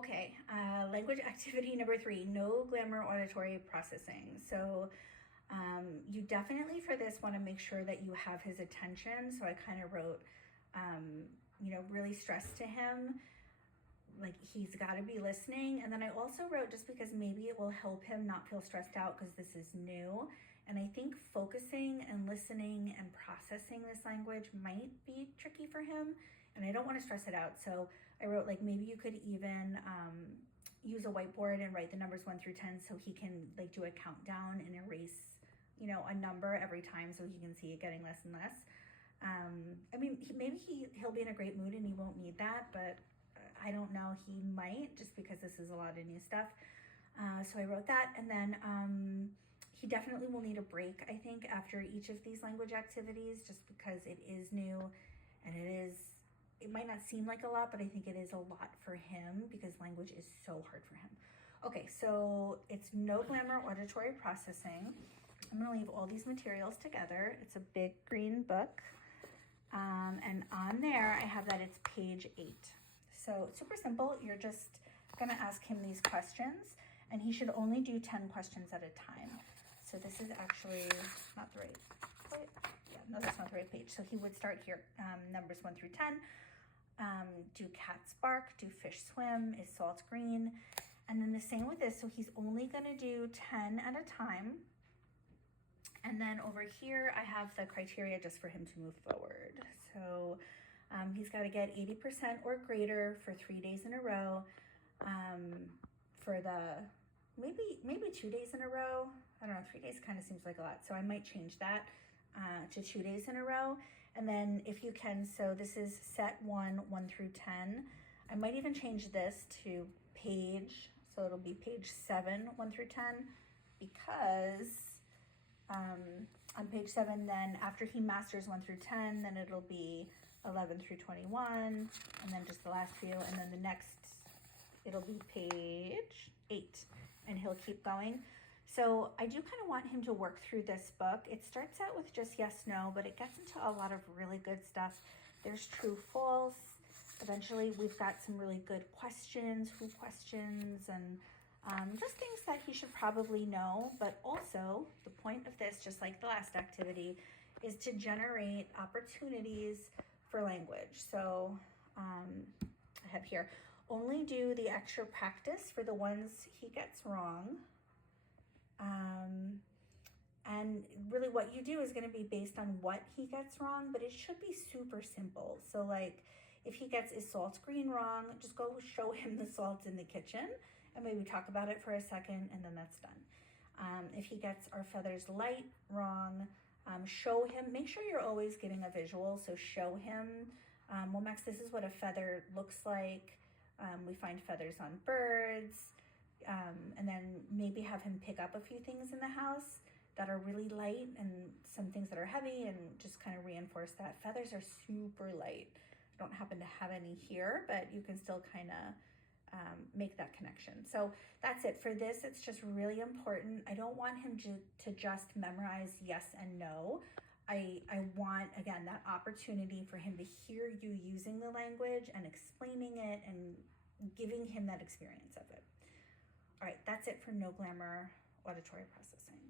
Okay, language activity number 3, no glamour auditory processing. So you definitely for this want to make sure that you have his attention. So I kind of wrote, really stress to him, like he's got to be listening. And then I also wrote, just because maybe it will help him not feel stressed out because this is new. And I think focusing and listening and processing this language might be tricky for him. And I don't want to stress it out. So I wrote, like, maybe you could even use a whiteboard and write the numbers 1 through 10 so he can like do a countdown and erase, a number every time so he can see it getting less and less. Maybe he'll be in a great mood and he won't need that, but I don't know, he might, just because this is a lot of new stuff. So I wrote that, and then he definitely will need a break, I think, after each of these language activities, just because it is new and it might not seem like a lot, but I think it is a lot for him because language is so hard for him. Okay, so it's no glamour auditory processing. I'm gonna leave all these materials together. It's a big green book. And on there, I have that it's page 8. So it's super simple. You're just gonna ask him these questions, and he should only do 10 questions at a time. So this is actually not the right, no, that's not the right page. So he would start here, numbers 1 through 10. Do cats bark? Do fish swim? Is salt green? And then the same with this. So he's only gonna do 10 at a time. And then over here, I have the criteria just for him to move forward. So he's got to get 80% or greater for 3 days in a row. For the maybe 2 days in a row. I don't know, 3 days kind of seems like a lot. So I might change that to 2 days in a row. And then if you can, so this is set 1 through 10. I might even change this to page. So it'll be page 7, 1 through 10, because on page 7, then after he masters 1 through 10, then it'll be 11 through 21, and then just the last few, and then the next, it'll be page 8, and he'll keep going. So I do kind of want him to work through this book. It starts out with just yes, no, but it gets into a lot of really good stuff. There's true, false. Eventually, we've got some really good questions, who questions, and just things that he should probably know. But also, the point of this, just like the last activity, is to generate opportunities for language. So I have here, only do the extra practice for the ones he gets wrong. And really what you do is going to be based on what he gets wrong, but it should be super simple. So like if he gets is salt green wrong, just go show him the salt in the kitchen and maybe talk about it for a second, and then that's done. If he gets are feathers light wrong, show him, make sure you're always giving a visual. So show him, well, Max, this is what a feather looks like. We find feathers on birds. And then maybe have him pick up a few things in the house that are really light and some things that are heavy, and just kind of reinforce that. Feathers are super light. I don't happen to have any here, but you can still kind of make that connection. So that's it for this. It's just really important. I don't want him to just memorize yes and no. I want, again, that opportunity for him to hear you using the language and explaining it and giving him that experience of it. All right, that's it for no glamour auditory processing.